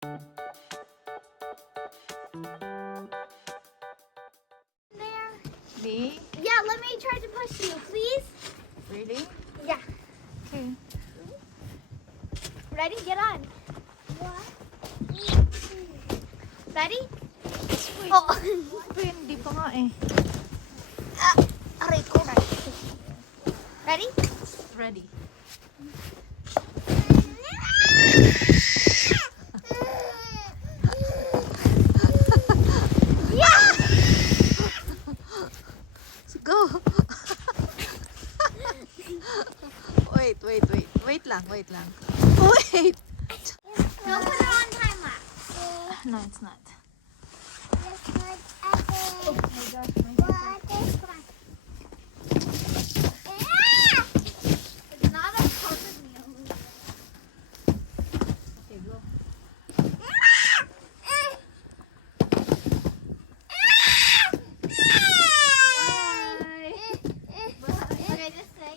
There. Me? Yeah, let me try to push you, please. Really? Yeah. Okay. Ready? Get on. What? Ready? Oh. Wait, hindi pa nga eh. Aray ko. Ready? Ready. Yeah. Let's go. Wait lang. Wait. No, put it on time lapse. No, it's not. Oh my gosh, my hands. Come on. It's not a perfect meal. Okay, go. Okay, just say.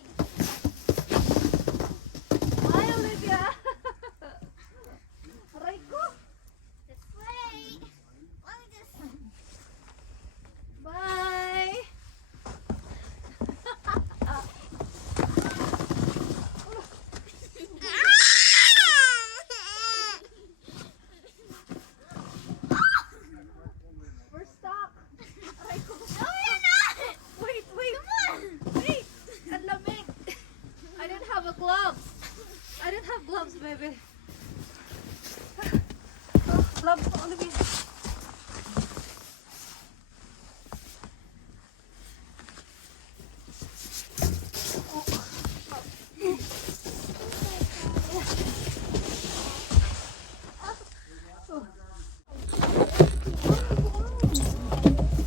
Bye, Olivia. Aray ko. Just wait. Let me just. Bye. We're stuck. Aray ko. No, you're not. Wait. Come on. Wait. Ang lamig. I don't have a gloves. I don't have gloves, baby. Oh, gloves for Olivia.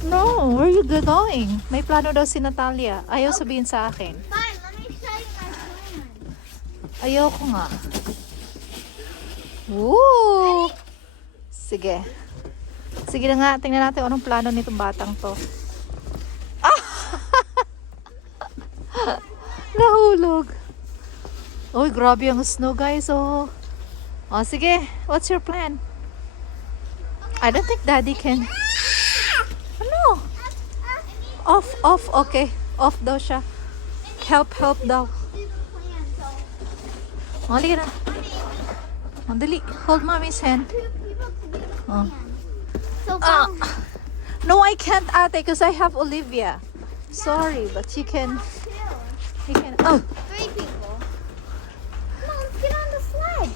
No, where are you going? May plano daw si Nathalia. Ayaw sabihin sa akin. Fine, let me show you my plan. Ayoko nga. Woo! Sige. Sige na nga, tingnan natin anong plano nitong batang to. Ah! Nahulog. Uy, grabe ang snow, guys. Oh, sige. What's your plan? I don't think Daddy can. Ano? Off. Okay. Off daw siya. Help daw. Do the plan, so. Halika na. Mandali. Hold Mommy's hand. Two people to do the Oh. plan. So, No, I can't, ate, because I have Olivia. Sorry, but you can. two. You can. Oh, 3 people. Come on, let's get on the sled.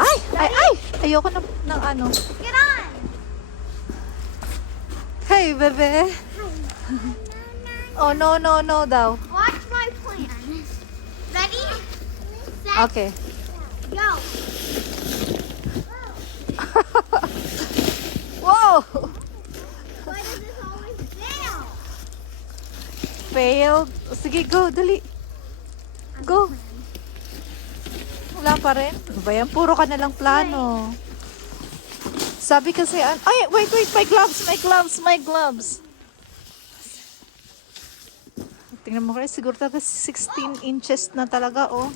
ay. Ayoko ng ano. Get on. Hey, bebe. Oh, no daw. Watch my plan. Ready? Set. Okay. Go. Whoa! Why does this always fail? Failed. Sige, go, dali. Go. Wala pa rin. Ano ba yan? Puro ka na lang plano. Sabi kasi, ay, wait, my gloves. Tingnan mo kayo, siguro talaga 16 inches na talaga, oh.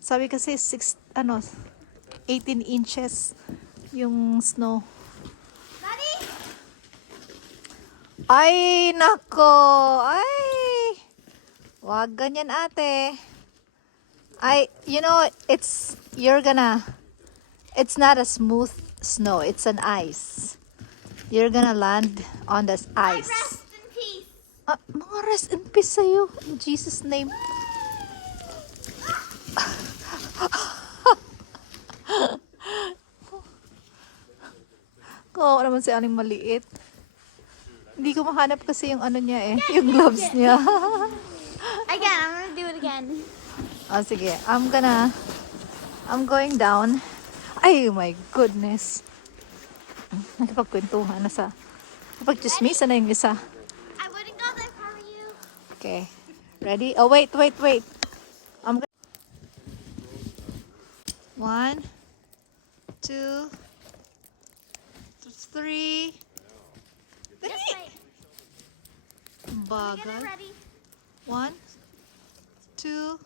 Sabi kasi, 18 inches yung snow. Ready? Ay, nako. Ay. Wag ganyan, ate. It's not a smooth snow. It's an ice. You're gonna land on this ice. Rest in peace. Mga rest in peace sa'yo. In Jesus' name. Oo naman si Aling maliit. Hindi ko mahanap kasi yung ano niya eh. Yung gloves niya. Again, I'm gonna do it again. Sige. I'm going down. Ay, my goodness. Nakipagkwentuhan na sa... Nakipagchismisa na yung isa. I wouldn't go there for you. Okay. Ready? Oh, wait. I'm gonna... 1, 2, 3. Just Dali! wait. Get it Bagal. ready. 1, 2,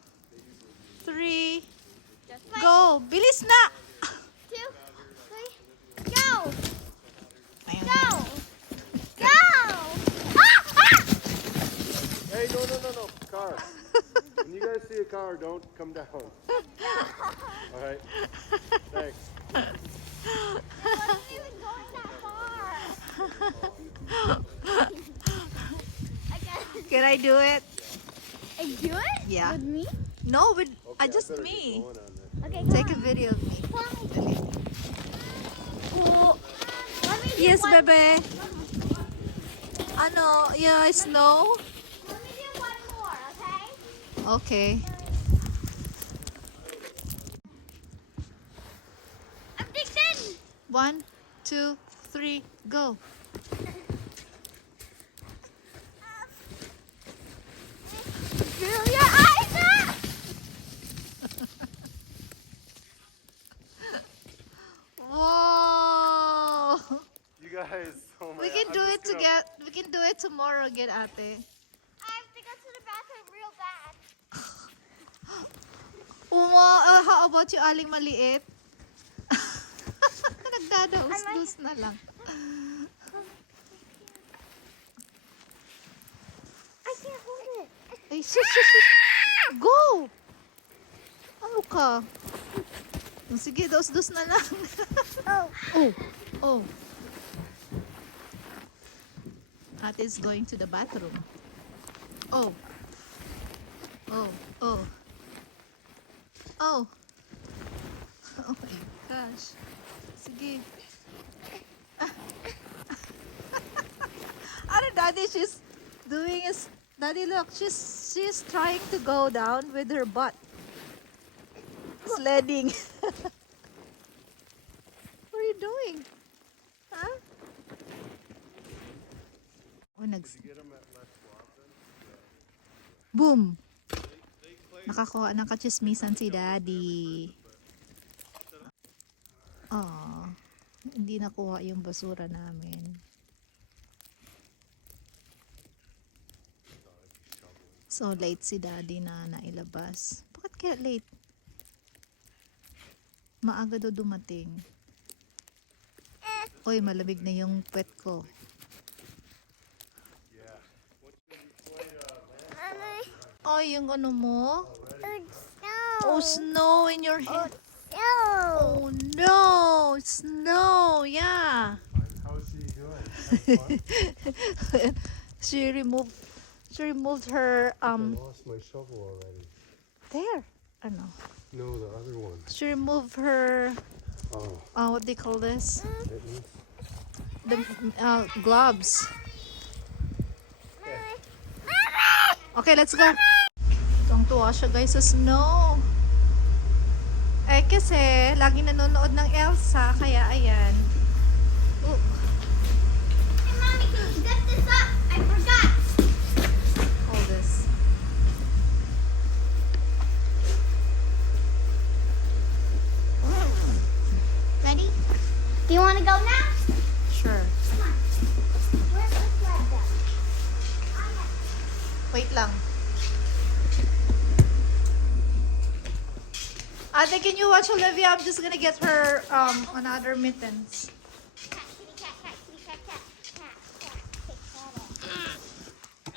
3. Just wait. Go! Bilis na! Go! Go! Ah! Ah! Hey, no. Car. When you guys see a car, don't come down. All right. Thanks. It wasn't even going that far. Okay. Can I do it? Do it? Yeah. With me? No, with Okay, just I better me. get going on this. Okay, Take a video of me. Oh, Let me do yes, one. bebe. Ano? Yeah, snow. Let me do one more, okay? Okay. I'm digging. 1, 2, 3, go. Fill your eyes up. Whoa! You guys, oh my We can I'm do just it gonna- together. We can do it tomorrow again, ate. I have to go to the bathroom real bad. How about you, aling maliit? Nagdadaos-dus na lang. I can't hold it. Ay, shush. Go! Ano ka? Sige, dos-dos na lang. Oh. Oh. Ate is going to the bathroom. Oh. Oh my gosh. Sige. Ano, Daddy, she's doing is... Daddy, look, she's trying to go down with her butt. Sledding. What are you doing? Huh? Oh, Get 'em at less often. Boom! Nakakuha ng kachismisan si Daddy. Oh, hindi nakuha yung basura namin. So late si Daddy na nailabas. Bakit kaya late? Maaga daw dumating. Oy, malamig na yung pet ko. Yeah. Oh, yung ano mo? Oh, Oh, snow in your Oh, head. no. Oh no, snow. Yeah. How's she doing? Having fun? She removed her I lost my shovel already. there. Ano? No, the other one. She removed her Oh, what do you call this? mittens. The gloves. Okay, let's go. Tuwang-tuwa siya guys sa snow. Eh kasi lagi nanonood ng Elsa kaya ayan. Oh, Hey, Mommy, can you lift this up? I forgot. all this. Ready? Do you want to go now? Sure. Come on. Where's the sled go? Wait lang. Ate, can you watch Olivia? I'm just gonna get her another mittens. Cat, kitty, cat, cat, kitty, cat, cat, cat, cat, take that out.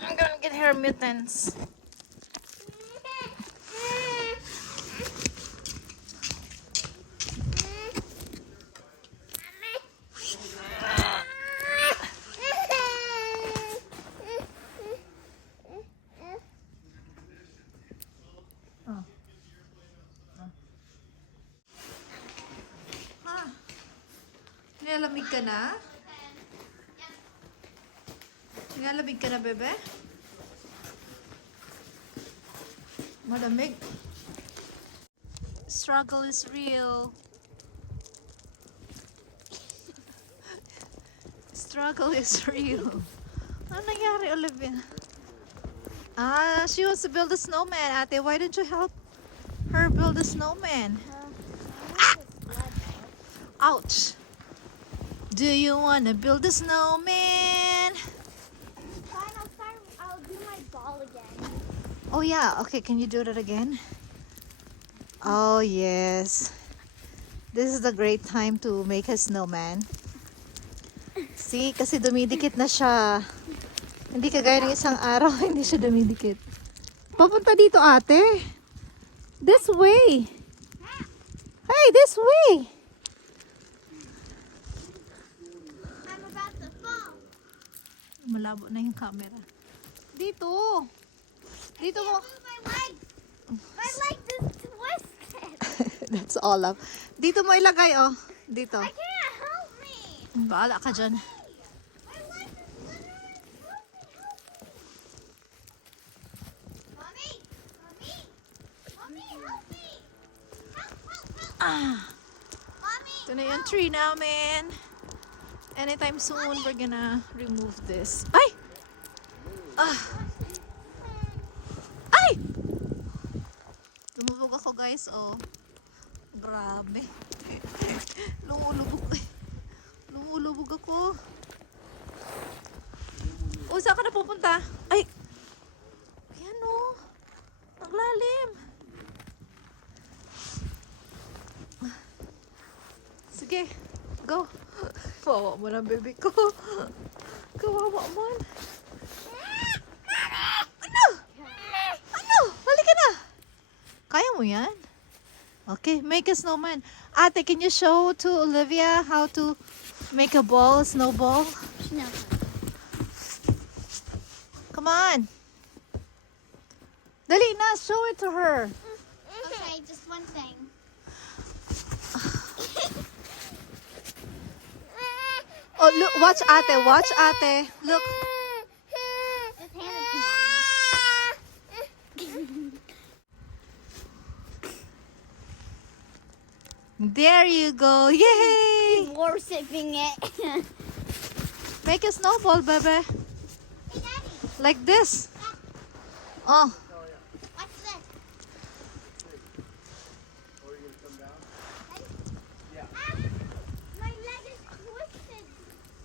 I'm gonna get her mittens. Nilalamig ka na? Nilalamig ka na, bebe? Malamig. Struggle is real. Struggle is real. Ano nangyari, Olivia? She wants to build a snowman, ate. Why don't you help her build a snowman? Ouch. Do you want to build a snowman? Fine, I'll do my ball again. Oh yeah, okay, can you do that again? Oh yes. This is the great time to make a snowman. See, kasi dumidikit na siya. Hindi kagaya ng isang araw, hindi siya dumidikit. Papunta dito, ate. This way. Hey, this way. I'm about to fall. Malabo na yung camera. Dito. Dito mo. Move my leg. My leg is twisted. That's all up. Dito mo ilagay, oh. Dito. I can't help me. Baala ka dyan. My leg is literally Mommy, mommy, mommy, help me. Help. Mommy. Ito na yung tree namin. Anytime soon, we're gonna remove this. Ay! Ay! Tumubog ako, guys, oh. Grabe. Lumulubog. Lumulubog ako. Oh, saan ka na pupunta? Ay! Ayan, oh. Ang lalim. Sige, go. Kawawa mo ng baby ko. Kawawa mo. Ano? Ano? Halika na. Kaya mo yan? Okay, make a snowman. Ate, can you show to Olivia how to make a ball, snowball? No. Come on. Dali na, show it to her. Okay, just one thing. Oh, look, watch ate, watch ate. Look. Just hand it to There you go. Yay! Mommy. Worshipping it. Make a snowball, baby. Hey, Daddy, Like this. Oh, watch this. Oh, you're gonna come down? Ah, my leg is twisted.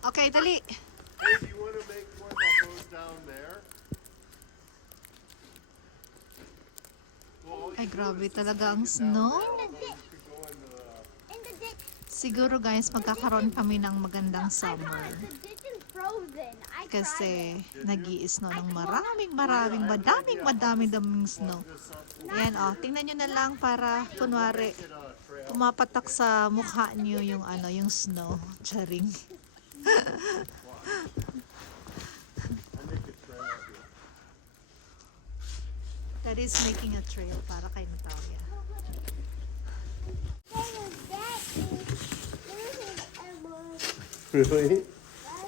okay, dali. Hey, do you want to make one that goes down there? Well, all Ay, you do grabe is talaga ang down snow. there, although you could go in the, In the ditch. Siguro guys, magkakaroon kami ng magandang I summer. promise, the ditch is frozen. I tried Kasi it. nag-i-snow ng madaming snow. Yan, oh, tingnan nyo na lang para kunwari pumapatak sa mukha nyo yung ano, yung snow. Charing. I make a trail here. That is making a trail para kay Nathalia. Really?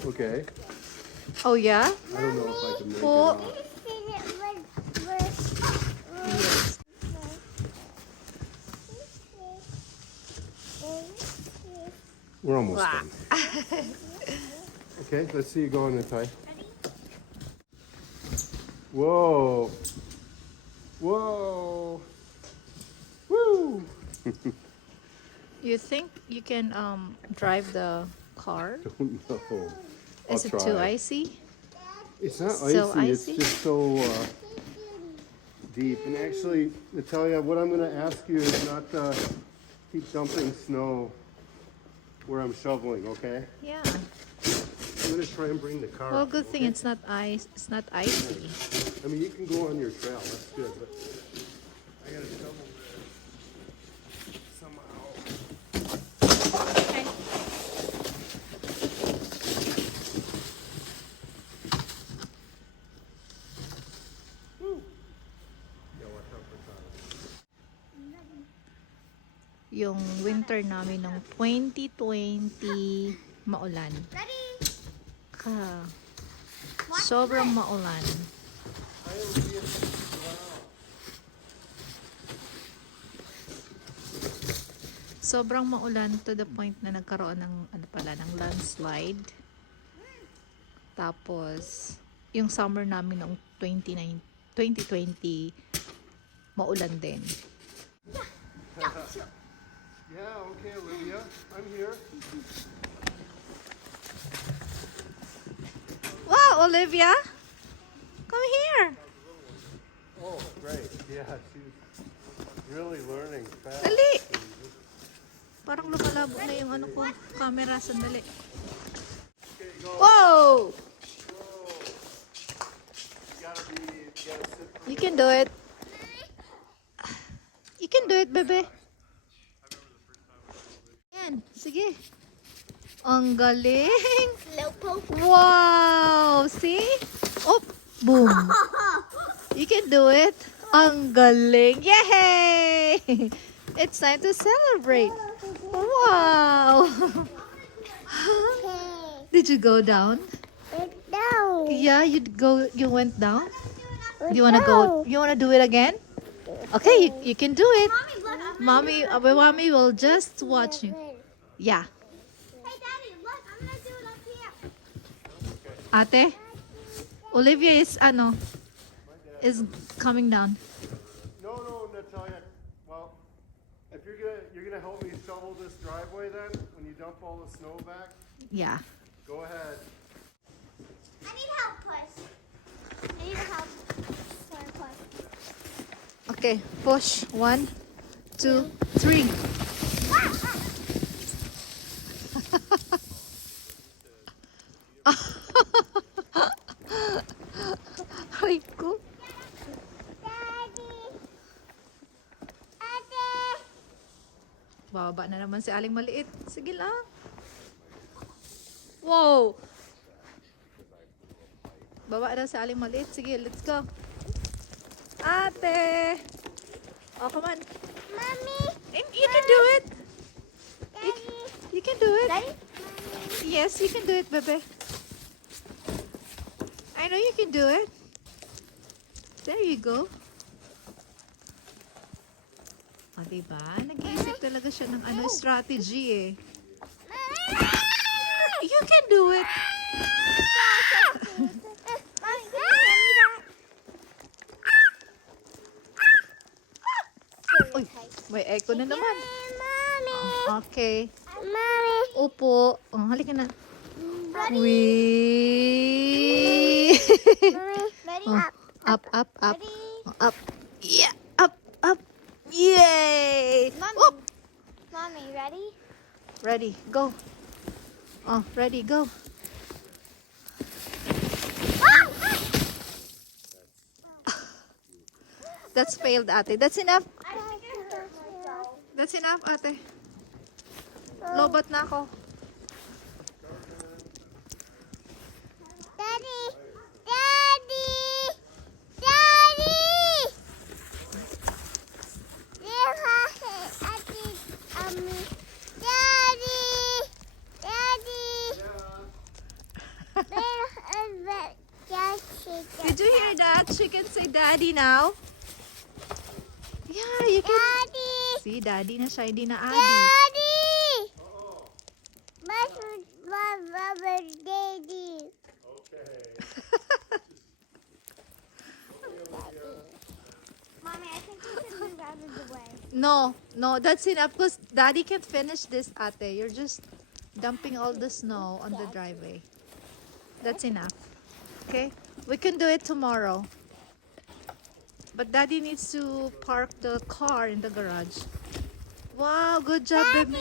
Okay. Oh yeah? I don't know if I can make Po. it. Yes. We're almost done. Okay, let's see you go on the tie. Whoa. Whoa. Woo. You think you can drive the car? Don't know. I'll Is it try. too icy? It's not So icy, icy? it's just so deep. And actually, Natalia, what I'm going to ask you is not to keep dumping snow where I'm shoveling, okay? Yeah. I'm going to try and bring the car. Well, up, good thing okay? it's not ice. It's not icy. I mean, you can go on your trail, that's good, but I got to shovel this somehow. Okay. Yeah, watch out for cars. Yung winter namin ng 2020 maulan. Ready? Sobrang maulan. Sobrang maulan to the point na nagkaroon ng ng landslide. Tapos yung summer namin noong 2020 maulan din. Yeah, okay, Olivia, I'm here. Wow, Olivia! Come here! Oh, great. Yeah, she's really learning fast. Dali! Parang lumalabo na yung ano ko, camera. Sandali. Okay, Whoa! You gotta sit for You can do it. You can do it, bebe. Yan, sige. Ang galing. Slowpoke. Wow! See? Oh, boom. You can do it. Ang galing. Yay! It's time to celebrate. Wow! Did you go down? No. Yeah, you went down? Do you wanna go? You wanna do it again? Okay, you can do it. Mommy will just watch you. Yeah. Hey, Daddy, look, I'm gonna do it up here. Ate, Olivia is coming down. No, Natalia. Well, if you're gonna help me shovel this driveway then, when you dump all the snow back, Yeah. go ahead. I need help, push. I need help. Sorry, push. Okay, push. 1, 2, 3. Ay ko. Daddy. Ate. Bababa na naman si Aling Maliit. Sige lang. Wow. Baba na si Aling Maliit. Sige, let's go. Ate. Oh, come on. Mommy. You can do it. Daddy. You can do it. Daddy. Yes, you can do it, bebe. I know you can do it. There you go. O, diba? Nag-iisip talaga siya ng strategy eh. You can do it. Mommy, can you hand me that? Uy, may echo na naman. Mommy. Okay. Mommy. Upo. Oh, halika na. Ready? Wee! Mommy. Ready? Oh, Up. up. Ready? Oh, up. Yeah, up. Yay! Mommy. Oop. Mommy, ready? Ready, go. Oh, ready, go. That's failed, ate. That's enough. I think it hurts myself. That's enough, ate. Lobat na ako. Daddy! Daddy! Daddy! Daddy! Did you hear that? She can say daddy now. Yeah, you can. Daddy! See, daddy na siya, hindi na adi. Daddy! What's my rubber daddy? Mommy, I think we should move out of the way. No, that's enough because daddy can't finish this, ate. You're just dumping all the snow on the driveway. That's enough. Okay? We can do it tomorrow. But daddy needs to park the car in the garage. Wow, good job, baby.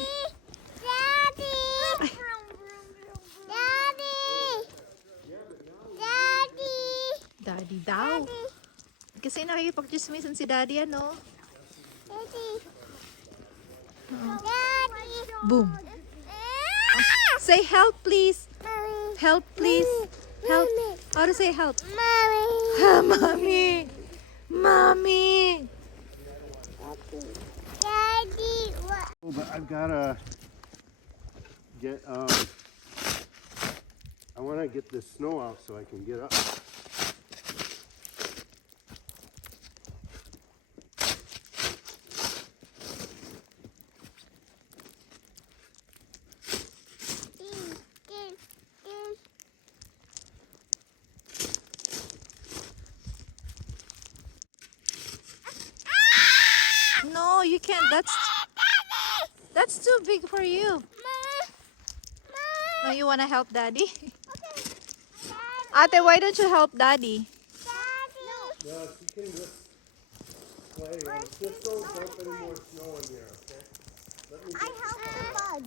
Daddy! Daddy! Daddy! Daddy daw. Kasi nakikipag-chismisan si daddy, ano? Daddy! Daddy! Boom. Say help, please. Mommy! Help, please. Help. How to say help? Mommy! Mommy. Mommy. Daddy! What? Oh, but I've gotta get I want to get this snow off so I can get up. No, you can't. That's too big for you. No, you wanna help daddy? Ate, why don't you help daddy? No, she can just play. Just don't dump any more snow in here, okay? Let me I helped the bug.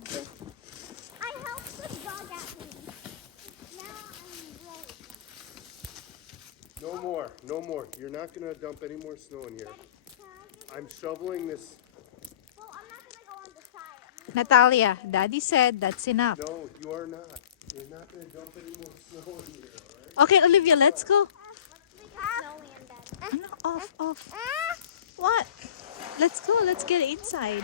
I helped the bug at me. No more. You're not gonna dump any more snow in here. Daddy, can I just... I'm shoveling this. Well, I'm not gonna go on the side. I'm gonna Natalia, Daddy said that's enough. No, you are not. You're not gonna dump any more snow in here, all right? Okay, Olivia, let's go. Let's make a snowman, Daddy. No, off. What? Let's go. Let's get inside.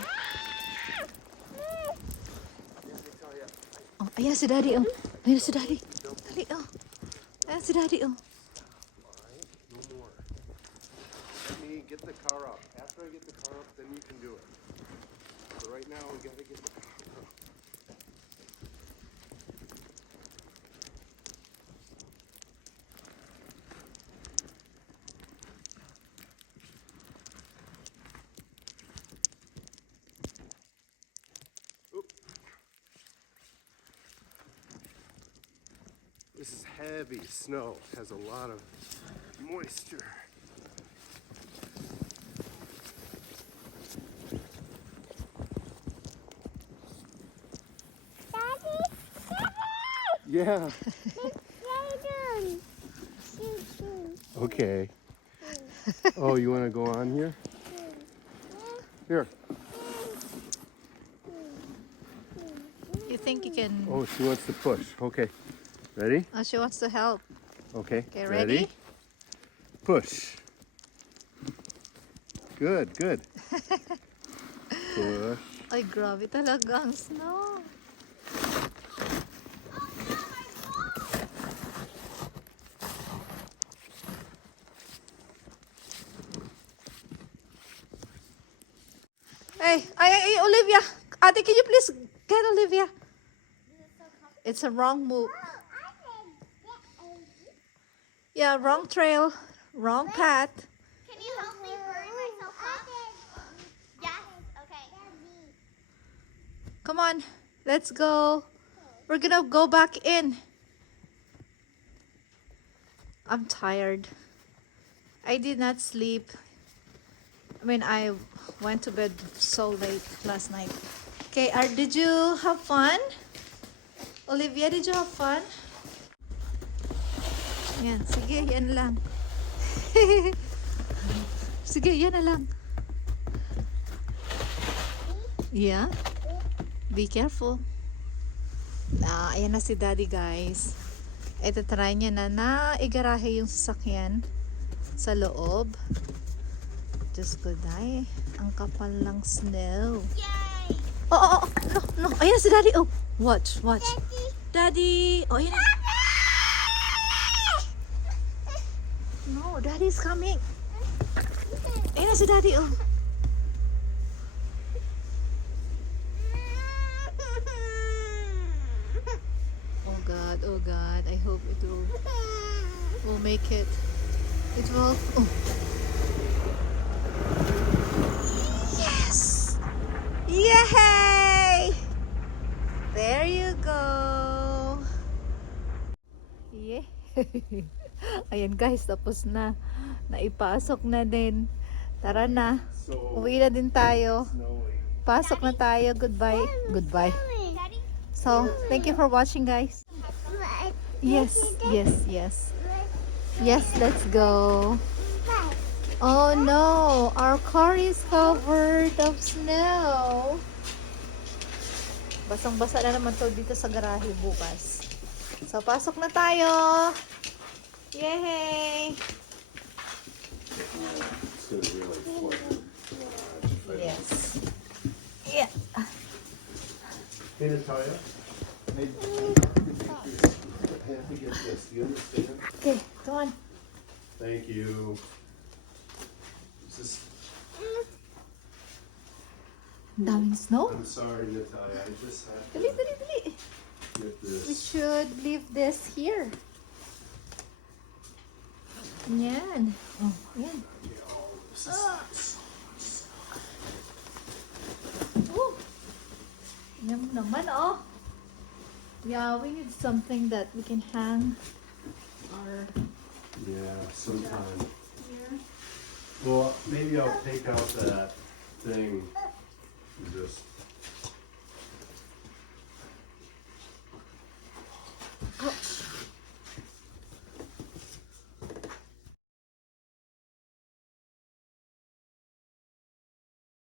Oh, ayan si Daddy, oh. Ayan si Daddy. Dali, oh. Ayan si Daddy, oh. Alright, no more. Let me get the car up. After I get the car up, then you can do it. So right now, we gotta get the car up. Oop. This is heavy snow. Has a lot of moisture. Daddy! Yeah. Daddy! Shoot. Okay. Oh, you want to go on here? Here. You think you can... Oh, she wants to push. Okay. Ready? Oh, she wants to help. Okay. Okay, ready? Push. Good. Push. Ay, grabe talaga ang snow. Hey, Olivia. Ate, can you please get Olivia? It's a wrong move. Yeah, wrong trail, wrong path. Can you help me burn myself up? Yes. Okay. Come on, let's go. We're gonna go back in. I'm tired. I did not sleep. I mean, I went to bed so late last night. Okay, did you have fun? Olivia, did you have fun? Yan, sige, yan lang. Sige, yan na lang. Yeah? Be careful. Ayan na si Daddy, guys. Ito, try niya na igarahe yung sasakyan sa loob. Diyos ko, day. Ang kapal ng snow. Yay! Oh, no. Ayan si Daddy. Oh, watch. Daddy. Oh, ayan. No, Daddy's coming. Ayan si Daddy. Oh. Oh God. I hope it will make it. It will. Oh. Yes! Yay! There you go. Yeah. Ayan guys, tapos na. Naipasok na din. Tara na. Uwi na din tayo. Pasok na tayo. Goodbye. Daddy? So, thank you for watching, guys. Yes, let's go. Oh no, our car is covered of snow. Basang-basa na naman to dito sa garahe bukas. So, pasok na tayo. Yay! Yes. Yeah. Hey, Natalia. I have to get this. Do you understand? Okay, come on. Thank you. Daming snow. I'm sorry, Natalia. I just have to Dali. get We this. should leave this here. Yan. Oh, yan. This is Oh. Yan naman, oh. Yeah, we need something that we can hang our yeah, sometime. here. Well, maybe I'll take out that thing and just